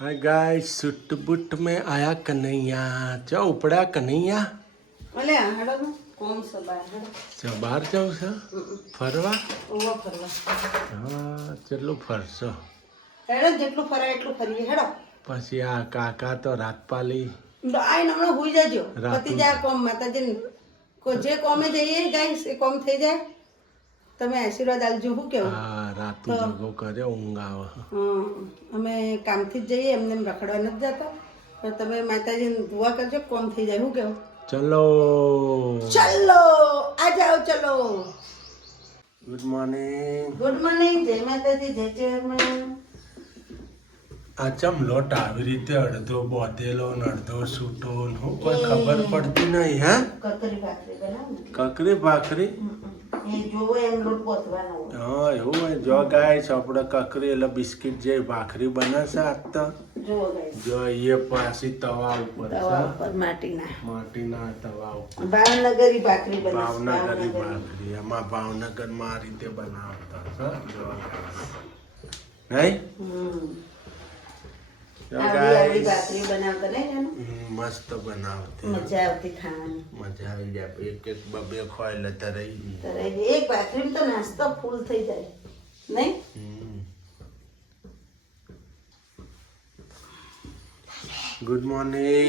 Hi guys suit बुट में आया कन्हैया जा उपड़ा कन्हैया અલે હાડો નું કોમ છે બહાર હાડો જો બહાર જાઉં છે ફરવા ઓવા ફરવા હા કેટલું ફરશો હેડો જેટલું ફરાય એટલું ફરીએ હેડો પછી આ કાકા તો રાતપાલી આઈ નમણો હોઈ જાજો રાતું. પતિ જાય કોમ માતાજી કો જે કોમે જઈએ ગાઈસ એ કોમ થઈ જાય તમે આશીર્વાદ આલજો હું કેવું હા રાતું તો. જગો કરે ઊંઘ આવે અમે કામથી જ જઈએ એમને એમ રખડવા નથી જતા પણ તમે માતાજીને દુઆ કરજો કોમ થઈ જાય હું કેવું ચલો ચલો આ જાઓ ચલો ગુડ મોર્નિંગ ગુડ મોર્નિંગ જય માતાજી જય ચેરમેન આ ચમ લોટ આવી રીતે અડધો બોતેલો ને અડધો સૂટો ને હું કોઈ ખબર પડતી નહીં હે કકરી ભાખરી બનાવ ને કકરી ભાખરી એ જોવો એમ લોટ પોતવાનો હોય હા એવું હોય જો ગાય આપણે કકરી એટલે બિસ્કિટ જેવી ભાખરી બને છે આજ તો જોવો ગાઈસ જો એ પાછી તવા ઉપર તવા છે ઉપર માટીના માટીના તવા ઉપર ભાવનગરી ભાખરી બને ભાવનગરી ભાખરી એમાં ભાવનગરમાં આ રીતે બનાવતા છે જો નહીં જો આવડી આવડી guys, ભાખરી બનાવતા નહીં જાણો મસ્ત બનાવતી મજા આવતી ખાવાની મજા આવી જાય એક એક બબે ખોઈ લેતા રહી ત્યારે એક ભાખરી તો નાસ્તો ફૂલ થઈ જાય નહીં ગુડ મોર્નિંગ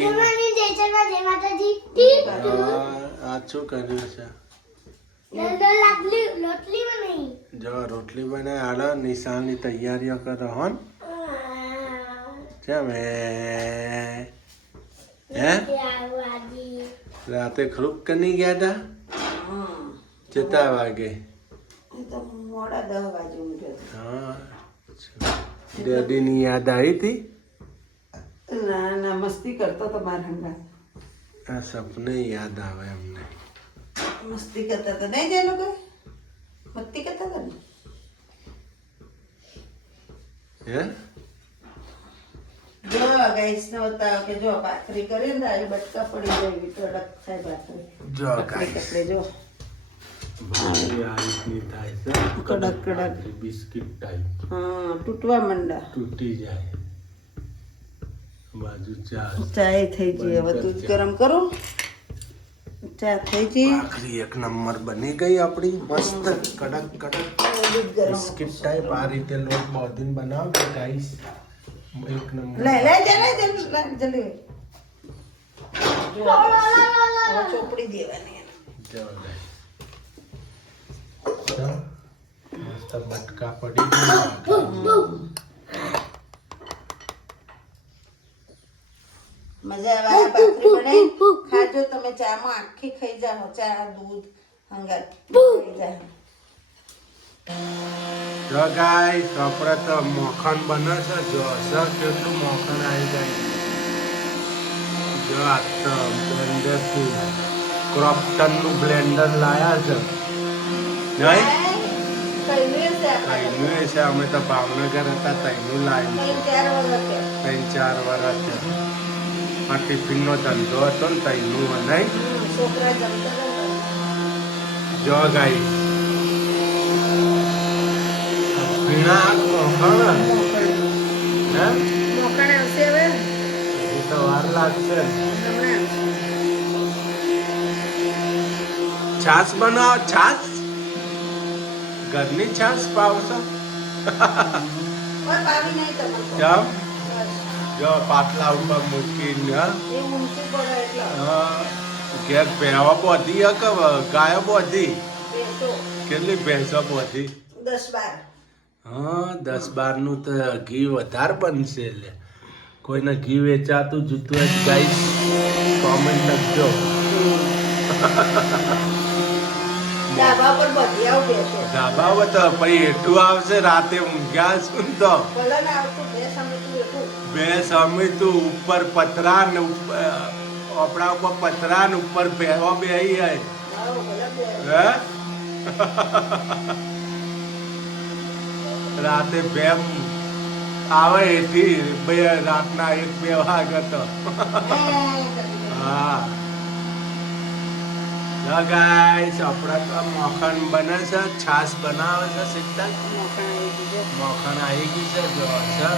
આ શું કર્યું છે જો રોટલી બનાવી હાલો નિશાળની તૈયારીઓ કરો હોન કેમ હે રાતે ખૂબ કની ગયા તા કેટલા વાગે એ તો મોડા 10 વાગે ઊંઘ્યો હા ડેડીની યાદ આવી હતી હતો. ના ના મસ્તી કરતો તો મારા હંગા આ સપને યાદ આવે એમને મસ્તી કરતા હતા નહીં જાય લોકો મસ્તી કરતા હતા ને હે જો ગાઈસ ને બતાવો કે જો ભાખરી કરી ને આવી બટકા પડી જાય એવી કડક થાય ભાખરી જો કકડી guys, કકડી જો ભાખરી આ રીતની થાય છે કડક કડક. ભાખરી બિસ્કિટ ટાઈપ હા તૂટવા માંડા તૂટી જાય બાજુ ચા ચાય થઈ ગઈ હવે દૂધ ગરમ કરું ચા થઈ ગઈ ભાખરી એક નંબર બની ગઈ આપણી મસ્ત કડક કડક દૂધ ગરમ બિસ્કિટ ટાઈપ આ રીતે લોટ બાંધીને બનાવજો ગાઈસ એક નંબર લે લે જલ્દી જો હવે ચોપડી દેવાની એને. જો guys. જો, મસ્ત બટકા પડી ગયા મજા આવે આ ભાખરી બનાવી ખાજો તમે ચામાં આખી ખાઈ જાઓ ચા દૂધ હંગાત ખાઈ જાઓ જો ગાઈસ આપણે તો મખણ બને છે જો સર કેટલું મખણ આવી જાય જો આ તો બ્લેન્ડરથી ક્રોપ્ટનનું બ્લેન્ડર લાયા છે નહીં કઈનું છે આપણે કઈનું એ છે અમે તો ભાવનગર હતા તઈનું લાવ્યું છે 3-4 વર્ષ 3-4 વર્ષ છે આ ટિફિનનો ધંધો હતો ને તઈનું નહીં છોકરા જમતા હતા ને. જો ગાઈસ પીણા મખણ હે મોકણ આવશે હવે હજી તો વાર લાગશે હમણાં છાસ બનાવો છાસ ઘરની છાસ પાવશો કોઈ પાવી નહીં તમારે કેમ જો પાટલા ઉપર મૂકીને હા? એ ઊંચું પડે એટલે હા. ઘેર ભેવા બોધી કે ગાયો બોધી બેસો કેટલી ભેંસો બોધી 10-12 હા 10-12 નું તો ઘી વધારે બનશે એટલે કોઈને ઘી વેચાતું જૂતું જ ગાઈસ કોમેન્ટ લખજો ડાબા પર બધી આવ બેસો ધાબા તો પછી એટલું આવશે રાતે ઊંઘ્યા છું ને તો ભલે ને આવતું બે સમય તું એટલું બે સમય તું ઉપર પતરા ને આપણા ઉપર પતરા ને ઉપર ભેવા બે આવો ભલે બે હે રાતે બેમ આવે એથી બે રાતના 1-2 વાગે તો હા ગાઈસ આપણે તો મખણ બને છે છાશ બનાવે છે શીતલ મોકણ આવી ગયું મખણ આવી ગયું છે જો છે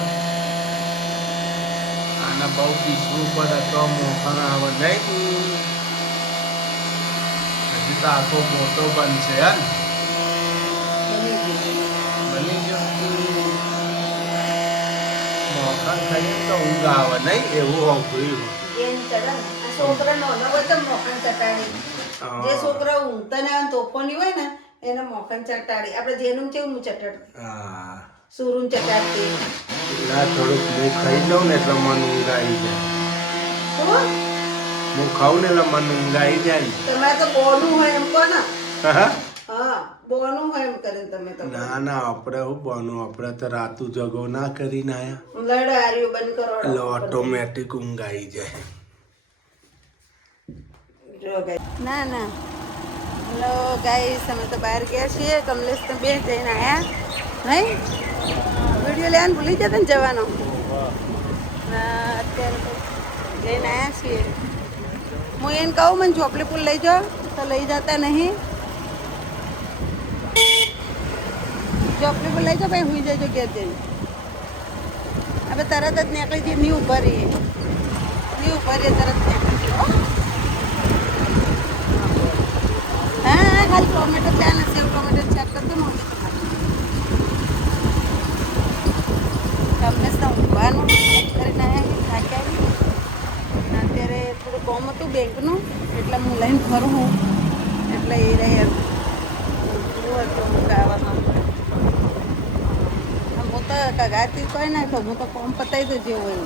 અને બહુ પીસવું પડે તો મોખણ આવે નહીં. હજી તો આખો મોટો બનશે યાર. બની ગયો. મોખણ ખાઈએ તો ઊંઘ આવે નહીં એવું હોભળ્યું. છોકરાનો અનવચમ મોખણ ચટાડી. જે છોકરા ઊંઘતા ને તોફાની હોય ને એને મોખણ ચટાડી. આપણે જેનું કેવું ચટાડતી હા સુરું ચટાડતી. થોડુંક હું ખાઈ જાઉં ને એટલે મન ઊંઘ આવી જાય. હું ખાઉં ને એટલે મન ઊંઘ આવી જાય. તમારે તો બોનું હોય એમ કહો ને. હા બોનું હોય એમ કરીને તમે તો. ના ના આપણે શું બનું, આપણે તો રાતું જગો ના કરીને આયા લડો આર્યું બંધ કરો એટલે ઓટોમેટિક ઊંઘ આવી જાય. ના ના હલો ગાઈસ, અમે તો બહાર ગયા છીએ. કમલેશ તો બે જઈને આવ્યા નહીં. વિડીયો લેવાનું ભૂલી જતા ને જવાનો. અત્યારે તો જઈને આવ્યા છીએ. હું એને કહું મને ચોપલી પુલ લઈ જાઓ તો લઈ જતા નહીં. ચોપલી પુલ લઈ જાઓ ભાઈ, હુઈ જજો ઘેર જઈને. હવે તરત જ નીકળી જઈએ. નહીં ઉભા રહીએ, નહીં ઉભા રહીએ, તરત નીકળી જઈએ. હા ખાલી ટોમેટો ચા ને સેવ ટોમેટો ચેક કરતો ને તમને તો ઊંઘવાનું કરીને થાકી આવી. અત્યારે થોડું કામ હતું બેંકનું એટલે હું લઈને ફરું હું એટલે એ રહે એમ હતું ગાવામાં. હું તો કગાતી કોઈ ના કહું, હું તો કામ પતાવી દઉં જેવું હોય.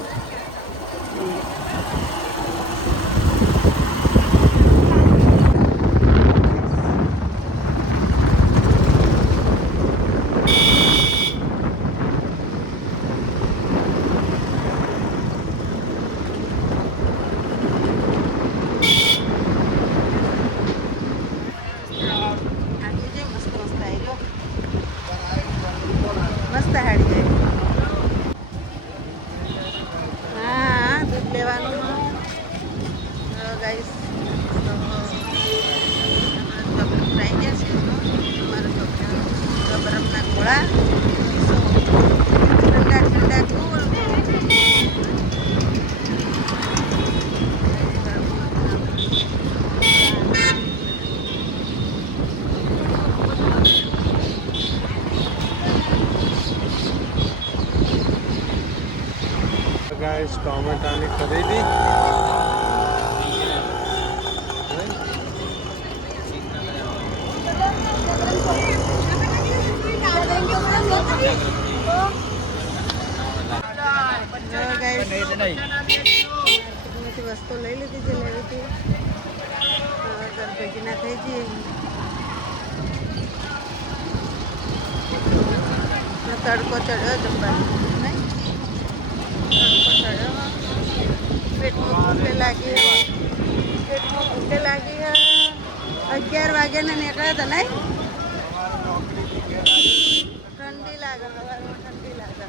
મસ્ત હાડી જાય. હા દૂધ લેવાનું ગાઈસ. ફ્રાઈ ગયા છે અમારા છોકરા. બરફના ગોળા ઠંડા ઠંડા ગોળ. ગાઈસ ટોમેટાની ખરીદી વસ્તુ લઈ લીધી છે, લેવી હતી. ઘર ભેગી ના થઈ જઈએ. તડકો ચડ્યો જમવાનો નહીં. તડકો ચડ્યો, પેટમાં ભૂખે લાગી. પેટમાં ભૂખે લાગી. 11 વાગ્યાને નીકળ્યા હતા નહીં. ઠંડી લાગે, સવારમાં ઠંડી લાગે.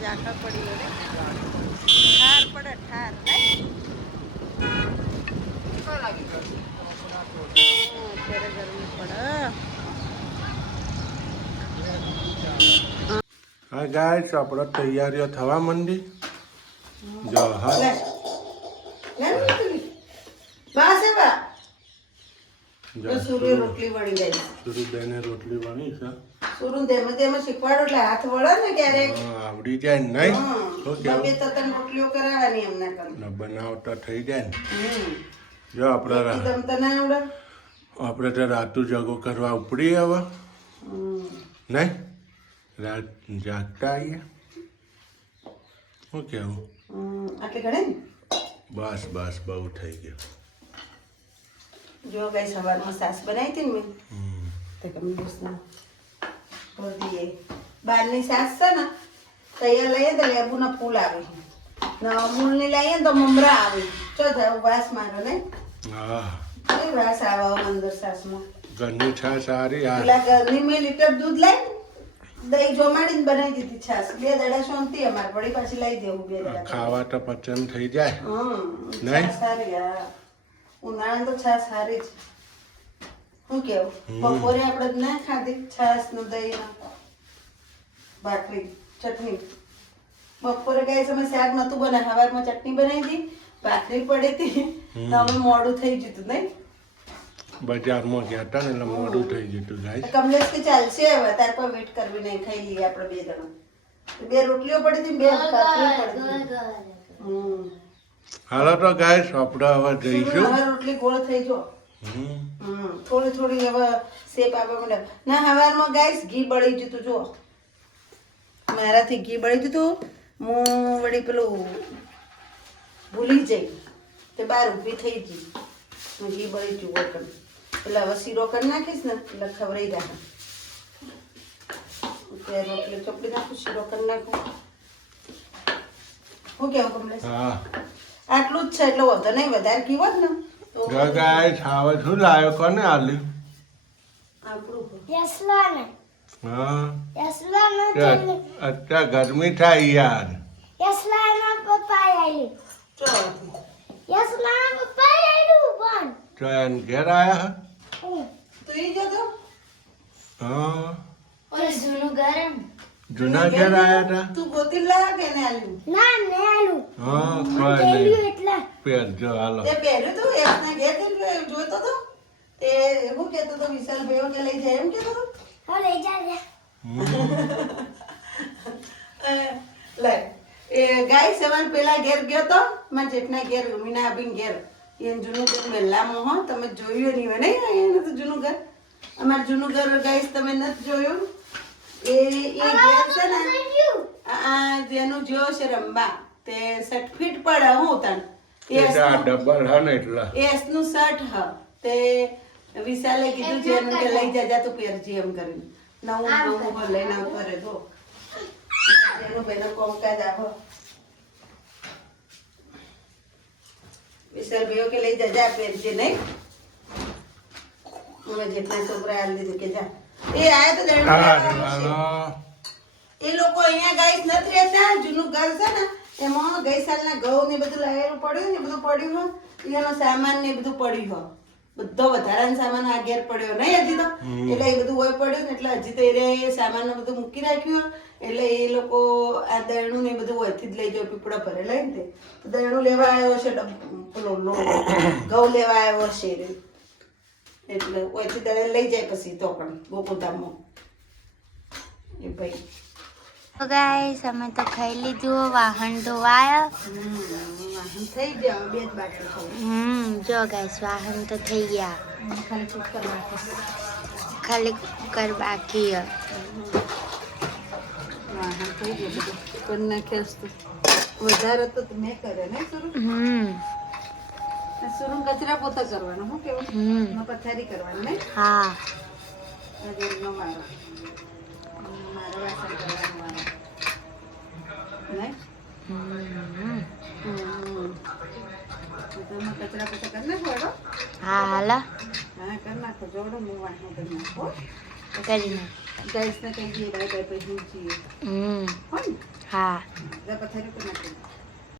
ઝાકળ પડી ગયો ને. ઠાર પડે ઠાર નહીં. અત્યારે ગરમી પડે. હા ગાઈસ આપણે તૈયારીઓ થવા માંડી. જો હા રોટલી વળી ગઈ. સુરુબેને રોટલી બની છે. સુરું ધીમે ધીમે શીખવાડો એટલે હાથ વળે ને ક્યારેક. આવડી જાય ને નહીં તો બે ત્રણ રોટલીઓ કરાવવાની એમને ને બનાવતા થઈ જાય ને. જો આપણે તને આવડે. આપણે તો રાતું જગો કરવા ઉપડી હવે નહીં. રાત જાગતા આવીએ. શું કેવું? આટલી ઘડે ને બસ બસ બહુ થઈ ગયું. જો ગઈ સવારમાં સાસ બનાવી હતી ને મેં તો કમલેશના દઈએ. બહારની સાસ છે ને તૈયાર લઈએ તો લેબુના ફૂલ આવે ને અમૂલની લઈએ ને તો મમરા આવે. ચો થાય વાસ મારો ને. હા કઈ વાસ આવે અંદર સાસમાં. ઘરની છાશ સારી. પેલા ઘરની મેં લીટર દૂધ લઈ દહીં જોમાડીને બનાવી દીધી છાશ. 2 દાડા શાંતિ અમારે વળી પાછી લઈ દેવું. 2 દાડા ખાવા તો પચન થઈ જાય. છાશ સારી. હા ઉનાળા તો છાશ સારી છે. શું કેવું? બપોરે આપણે ના ખાધી છાશ ને દહીં ભાખરી ચટણી બપોરે ગાઈસ અમે શાક નતું બનાવ્યું, સવારમાં ચટણી બનાવી હતી, ભાખરી પડી હતી, તો અમે મોડું થઈ ગયું હતું નહીં. બજારમાં ગયા હતા ને એટલે મોડું થઈ ગયું હતું ગાઈસ. કમલેશ કે ચાલશે હવે, તાર પર વેટ કરવી નહીં, ખાઈ લઈએ આપણે બે જણા. બે રોટલીઓ પડી હતી, બે ભાખરીઓ પડી હતી. હાલો તો ગાઈસ આપણે હવે જઈશું. હવે રોટલી ગોળ થઈ જો. થોડી થોડી હવે શેપ આવવા માંડે. ના સવારમાં ગાઈસ ઘી બળી ગયું હતું જો, મારાથી ઘી બળી ગયું હતું. હું વળી પેલું ભૂલી જઈ તે બહાર ઊભી થઈ ગઈ, ઘી બળી ગયું વળકણ. એટલે હવે શીરો કરી નાખીશ ને એટલે ખવડાવી રાખે. રોટલી ચોપડી નાખું, શીરો કરી નાખું. શું કેવું કમલેશ? હા આટલું જ છે એટલે વધુ નહીં, વધારે ઘી હોત ને તો ગાઈસ હવે શું લાવ્યો, કોને આલ્યું? આપણું હા અત્યારે ગરમી થાય યાર. તો એન ઘેર આયા? તો એ જો હા જૂના ઘેર આયા હતા. તું ગોતી લાયા કે એને આલ્યું? હા કોઈ નહીં, પહેરજો હાલો. તે પહેર્યું તું એના ઘેર જઈને જોઈતો તો તે એવું કહેતો તો વિશાલ ભાઈઓ કે લઈ જાય એમ કહેતો તો. લે એ ગાય સવાન પેલા ઘેર ગયો તો મારા જેઠના ઘેર, મીનાબીન ઘેર. એને જૂનું ઘર મેલામાં હો, તમે જોયું નહીં હોય નહીં? એને તો જૂનું ઘર, અમારું જૂનું ઘર ગાઈસ તમે નથી જોયું. એ ઘેર છે ને આ જેનું જોયો છે રંબા તે 60 ફીટ પડે હું તને ડબલ હા ને એટલે એસ નું શર્ટ હ તે વિશાલે કીધું છે એનું કે લઈ જા તું પહેરજી એમ કરીને. નવું નવું લઈને આવતો રે જો એનું બેનો કોમકાજ આવો. વિશાલ ભાઈઓ કે લઈ જા જા પહેરજે નહીં. હવે જેટલા છોકરા આલી દીધું કે જા. એ આયા તો એ લોકો અહીંયા ગાઈસ નથી રહેતા, જૂનું ઘર છે ને એમાં ગઈ સાલના ઘઉં ને બધું લાવેલું પડ્યું ને બધું પડ્યું હોય, એનો સામાન ને બધું પડ્યું હોય, બધો વધારાનો સામાન આ ઘેર પડ્યો નહીં હજી તો. એટલે એ બધું હોય પડ્યું ને એટલે હજી તો એ સામાન બધું મૂકી રાખ્યું હોય. એટલે એ લોકો આ દયણું ને બધું હોયથી જ લઈ જાવ, પીપળો ભરેલા ને તે દયણું લેવા આવ્યો છે, પેલો ઘઉં લેવા આવ્યો છે એટલે ઓયથી દળે લઈ જાય પછી તો પણ ગોકુધામમાં એ ભાઈ. ગાઈસ અમે તો ખાઈ લીધું, વાહન ધોવાયા. વાહન થઈ ગયા, બે જ બાકી છે. જો ગાઈસ વાહન તો થઈ ગયા, ખાલી કુકર નાખીશ. ખાલી કુકર બાકી હે. વાહન થઈ ગયું બધું કરી નાખ્યા તો વધારે તો મેં કરે ને સુરુ સુરુ કચરા પોતા કરવાનો. શું કેવું? પથારી કરવાની ને? હા મારો વાસણ કરવાનો વારો નહીં. તમે કચરા પોતા કરી નાખો હેડો. હા હાલો હા કરી નાખો, જોડો હું વાસણ કરી નાખો. કરી નાખ. ગેસને કઈ દઈએ બાય બાય પછી છીએ હો ને? હા પથારી કરી નાખો.